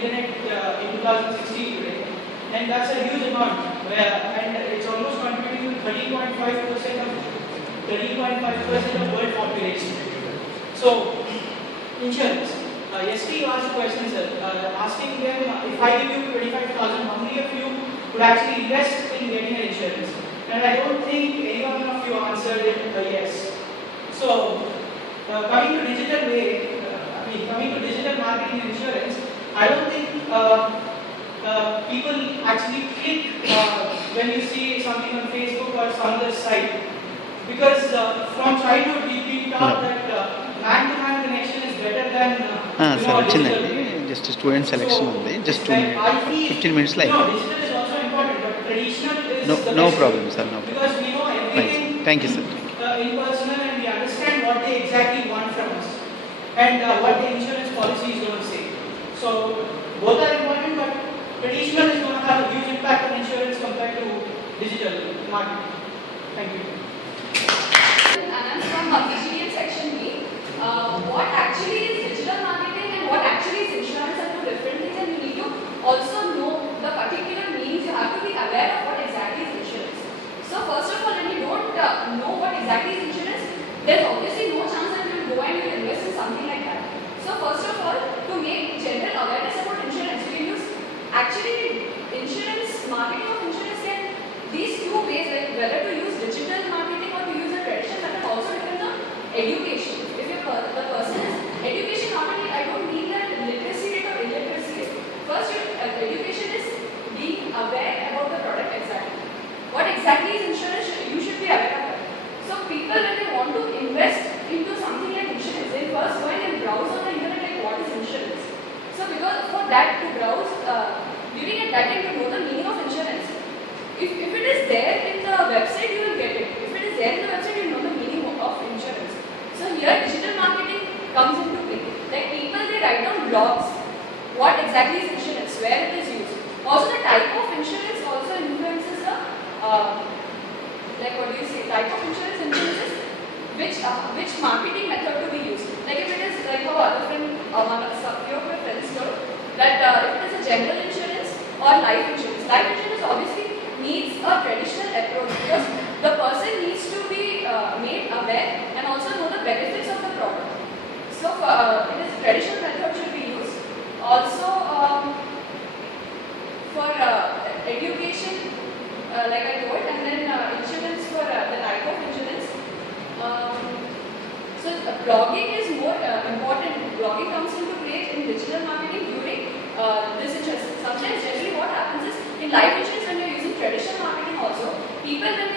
internet in 2016 today, and that's a huge amount. And it's almost contributing to 13.5% of world population. So, insurance. Yesterday you asked a question, sir, asking them if I give you 25,000, how many of you would actually invest in getting an insurance? And I don't think any one of you answered it yes. So, coming to digital digital marketing and insurance, I don't think people actually click when you see something on Facebook or some other site. Because from childhood we've been taught that man-to-man connection is better than digital. Just student selection only. Just 2 minutes, 15 minutes like. No, digital is also important, but traditional is the no best. problem, sir. No problem. Because we know everything. Thank you, sir. In personal, and we understand what they exactly want from us and what the insurance policy is going to say. So both are important, but traditional is going to have a huge impact on insurance compared to digital marketing. Thank you. And I'm from BGM section B. What actually is digital marketing and what actually is insurance are two different things, and you need to also know the particular meanings. You have to be aware of what exactly is insurance. So first of all, when you don't know what exactly is insurance, there's obviously no chance that you will go and you will invest in something like that. So first of all, to make general awareness about insurance, you can use actually insurance, marketing of insurance can these two ways, like whether to use digital marketing or to use a traditional method, also depends on education. If the person is education, not only I don't mean that literacy rate or illiteracy rate. First, education is being aware about the product exactly. What exactly is insurance? You should be aware of it. So people, when they want to invest into something like insurance, they first go and browse on the internet like what is insurance. So because for that to browse, during that time to know the meaning of insurance. If it is there in the website, you will get it. If it is there in the website, you know the meaning of insurance. So here digital marketing comes into play. Like people, they write down blogs. What exactly is insurance? Where it is used. Also the type of insurance also influences the type of insurance influences which marketing method to be used. Like if it is like our other friend, one of your friends told that if it is a general insurance or life insurance obviously needs a traditional approach because the person needs to be made aware and also know the benefits of the product. So it is traditional method should be used. Also for education, like I told, and then insurance for the type of insurance. So blogging is more important. Blogging comes into play in digital marketing during this insurance. Sometimes generally what happens is in life insurance when you're using traditional marketing also, people when